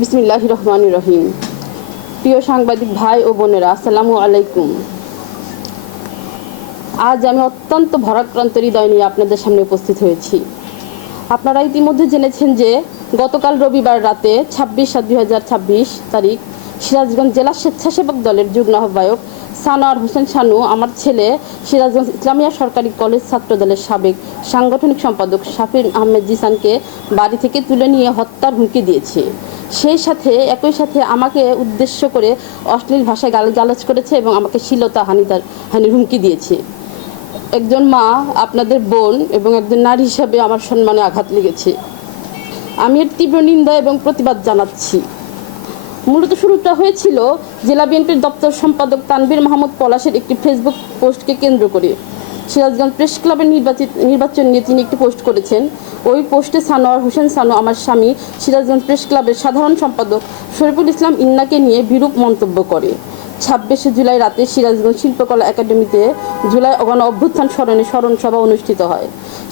বিসমিল্লাহির রহমানির রহিম। প্রিয় সাংবাদিক ভাই ও বোনেরা, আসসালামু আলাইকুম। আজ আমি অত্যন্ত ভারাক্রান্ত হৃদয় নিয়ে আপনাদের সামনে উপস্থিত হয়েছি। আপনারা ইতিমধ্যে জেনেছেন যে গতকাল রবিবার রাতে 26/7/2026 তারিখ সিরাজগঞ্জ জেলা স্বেচ্ছাসেবক দলের যুগ্ম আহ্বায়ক সানোয়ার হোসেন শানু আমার ছেলে সিরাজগঞ্জ ইসলামিয়া সরকারি কলেজ ছাত্র দলের সাবেক সাংগঠনিক সম্পাদক শাফির আহমেদ জিসানকে বাড়ি থেকে তুলে নিয়ে হত্যার হুমকি দিয়েছে। সেই সাথে একই সাথে আমাকে উদ্দেশ্য করে অশ্লীল ভাষায় গালাগালাজ করেছে এবং আমাকে হানির হুমকি দিয়েছে। একজন মা, আপনাদের বোন এবং একজন নারী হিসাবে আমার সম্মানে আঘাত লেগেছে। আমি এর তীব্র নিন্দা এবং প্রতিবাদ জানাচ্ছি। মূলত শুরুটা হয়েছিল জেলা বিএনপির দপ্তর সম্পাদক তানভীর মাহমুদ পলাশের একটি ফেসবুক পোস্টকে কেন্দ্র করে। সিরাজগঞ্জ প্রেস ক্লাবের নির্বাচন নিয়ে তিনি একটি পোস্ট করেছেন। ওই পোস্টে সানোয়ার হোসেন শানু আমার স্বামী সিরাজগঞ্জ প্রেস ক্লাবের সাধারণ সম্পাদক শরীফুল ইসলাম ইন্নাকে নিয়ে বিরূপ মন্তব্য করে। 26শে জুলাই রাতে সিরাজগঞ্জ শিল্পকলা একাডেমিতে জুলাই গণ অভ্যুত্থান স্মরণ সভা অনুষ্ঠিত হয়।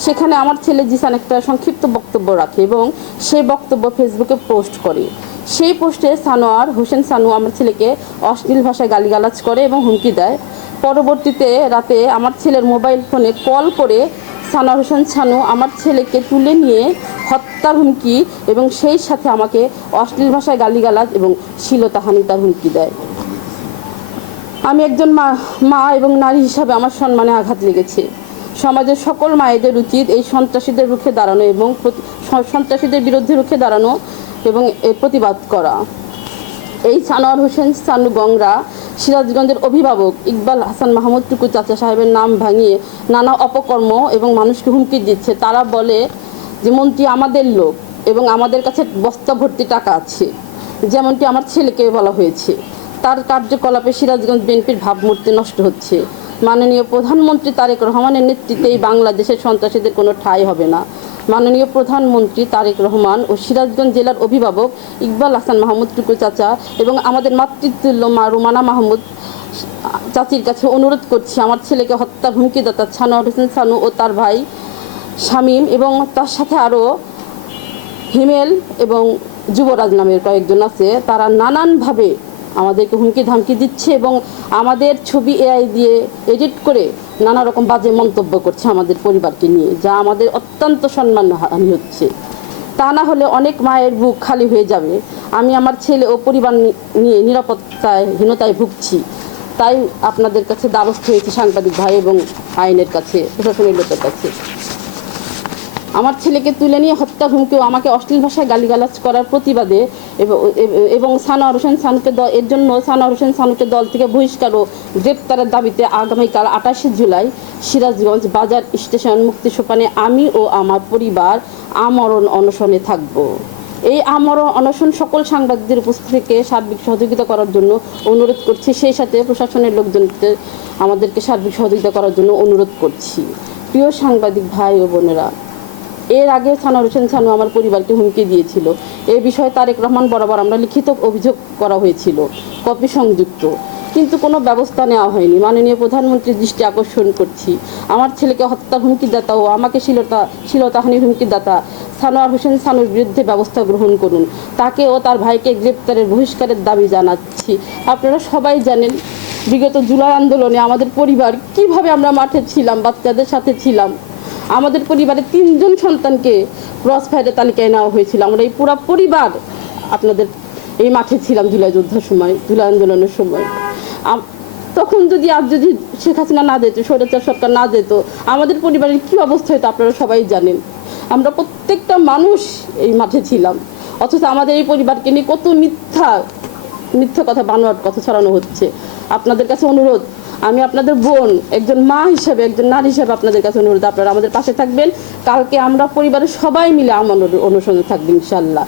সেখানে আমার ছেলে জিসান একটা সংক্ষিপ্ত বক্তব্য রাখে এবং সেই বক্তব্য ফেসবুকে পোস্ট করে। সেই পোস্টে সানোয়ার হোসেন শানু আমার ছেলেকে অশ্লীল ভাষায় গালিগালাজ করে এবং হুমকি দেয়। পরবর্তীতে রাতে আমার ছেলের মোবাইল ফোনে কল করে সানোয়ার হোসেন শানু আমার ছেলেকে তুলে নিয়ে হত্যার হুমকি এবং সেই সাথে আমাকে অশ্লীল ভাষায় গালিগালাজ এবং শ্লীলতাহানিতার হুমকি দেয়। আমি একজন মা এবং নারী হিসাবে আমার সম্মানে আঘাত লেগেছে। সমাজের সকল মায়েদের উচিত এই সন্ত্রাসীদের রুখে দাঁড়ানো এবং সন্ত্রাসীদের বিরুদ্ধে রুখে দাঁড়ানো এবং এর প্রতিবাদ করা। এই সানোয়ার হোসেন শানু গংরা সিরাজগঞ্জের অভিভাবক ইকবাল হাসান মাহমুদ টুকু চাচা সাহেবের নাম ভাঙিয়ে নানা অপকর্ম এবং মানুষকে হুমকি দিচ্ছে। তারা বলে যে মন্ত্রী আমাদের লোক এবং আমাদের কাছে বস্তা ভর্তি টাকা আছে, যেমনটি আমার ছেলেকে বলা হয়েছে। তার কার্যকলাপে সিরাজগঞ্জ বিএনপির ভাবমূর্তি নষ্ট হচ্ছে। মাননীয় প্রধানমন্ত্রী তারেক রহমানের নেতৃত্বেই বাংলাদেশের সন্ত্রাসীদের কোনো ঠাঁই হবে না। মাননীয় প্রধানমন্ত্রী তারেক রহমান ও সিরাজগঞ্জ জেলার অভিভাবক ইকবাল হাসান মাহমুদ টুকু চাচা এবং আমাদের মাতৃতুল্য মা রুমানা মাহমুদ চাচির কাছে অনুরোধ করছি, আমার ছেলেকে হত্যা হুমকিদাতা সানোয়ার হোসেন শানু ও তার ভাই শামীম এবং তার সাথে আরও হিমেল এবং যুবরাজ নামের কয়েকজন আছে। তারা নানানভাবে আমাদেরকে হুমকি ধামকি দিচ্ছে এবং আমাদের ছবি এআই দিয়ে এডিট করে নানা রকম বাজে মন্তব্য করছে আমাদের পরিবারকে নিয়ে, যা আমাদের অত্যন্ত সম্মানহানি হচ্ছে। তা না হলে অনেক মায়ের বুক খালি হয়ে যাবে। আমি আমার ছেলে ও পরিবার নিয়ে নিরাপত্তাহীনতায় ভুগছি। তাই আপনাদের কাছে দ্বারস্থ হয়েছে সাংবাদিক ভাই এবং আইনের কাছে, প্রশাসনের লোকের কাছে। আমার ছেলেকে তুলে নিয়ে হত্যা হুমকি ও আমাকে অশ্লীল ভাষায় গালিগালাজ করার প্রতিবাদে এবং সানোয়ার হোসেন শানুকে এর জন্য সানোয়ার হোসেন শানুকে দল থেকে বহিষ্কার ও গ্রেপ্তারের দাবিতে আগামীকাল 28শে জুলাই সিরাজগঞ্জ বাজার স্টেশন মুক্তি সোপানে আমি ও আমার পরিবার আমরণ অনশনে থাকব। এই আমরণ অনশন সকল সাংবাদিকদের উপস্থিতিকে সার্বিক সহযোগিতা করার জন্য অনুরোধ করছি। সেই সাথে প্রশাসনের লোকজনকে আমাদেরকে সার্বিক সহযোগিতা করার জন্য অনুরোধ করছি। প্রিয় সাংবাদিক ভাই ও বোনেরা, এর আগে সানোয়ার হোসেন শানু আমার পরিবারকে হুমকি দিয়েছিল। এ বিষয়ে তারেক রহমান বরাবর আমরা লিখিত অভিযোগ করা হয়েছিল, কপি সংযুক্ত, কিন্তু কোনো ব্যবস্থা নেওয়া হয়নি। মাননীয় প্রধানমন্ত্রীর দৃষ্টি আকর্ষণ করছি, আমার ছেলেকে হত্যার হুমকিদাতা ও আমাকে শ্লীলতাহানির হুমকিদাতা সানোয়ার হোসেন শানুর বিরুদ্ধে ব্যবস্থা গ্রহণ করুন। তাকে ও তার ভাইকে গ্রেপ্তারের বহিষ্কারের দাবি জানাচ্ছি। আপনারা সবাই জানেন বিগত জুলাই আন্দোলনে আমাদের পরিবার কিভাবে আমরা মাঠে ছিলাম, বাচ্চাদের সাথে ছিলাম। আমাদের পরিবারের 3 জন সন্তানকে ক্রস ফায়ারের তালিকায় নেওয়া হয়েছিল। আমরা এই পুরো পরিবার আপনাদের এই মাঠে ছিলাম জুলাই যোদ্ধার সময়, জুলাই আন্দোলনের সময়। তখন আজ যদি শেখ হাসিনা না যেত, স্বৈরাচার সরকার না যেত, আমাদের পরিবারের কী অবস্থা হতো আপনারা সবাই জানেন। আমরা প্রত্যেকটা মানুষ এই মাঠে ছিলাম, অথচ আমাদের এই পরিবারকে নিয়ে কত মিথ্যা কথা, বানোয়াট কথা ছড়ানো হচ্ছে। আপনাদের কাছে অনুরোধ, আমি আপনাদের বোন, একজন মা হিসেবে, একজন নারী হিসেবে আপনাদের কাছে অনুরোধ, আপনারা আমাদের পাশে থাকবেন। কালকে আমরা পরিবারের সবাই মিলে আমার অনুসরণে থাকবেন ইনশাআল্লাহ।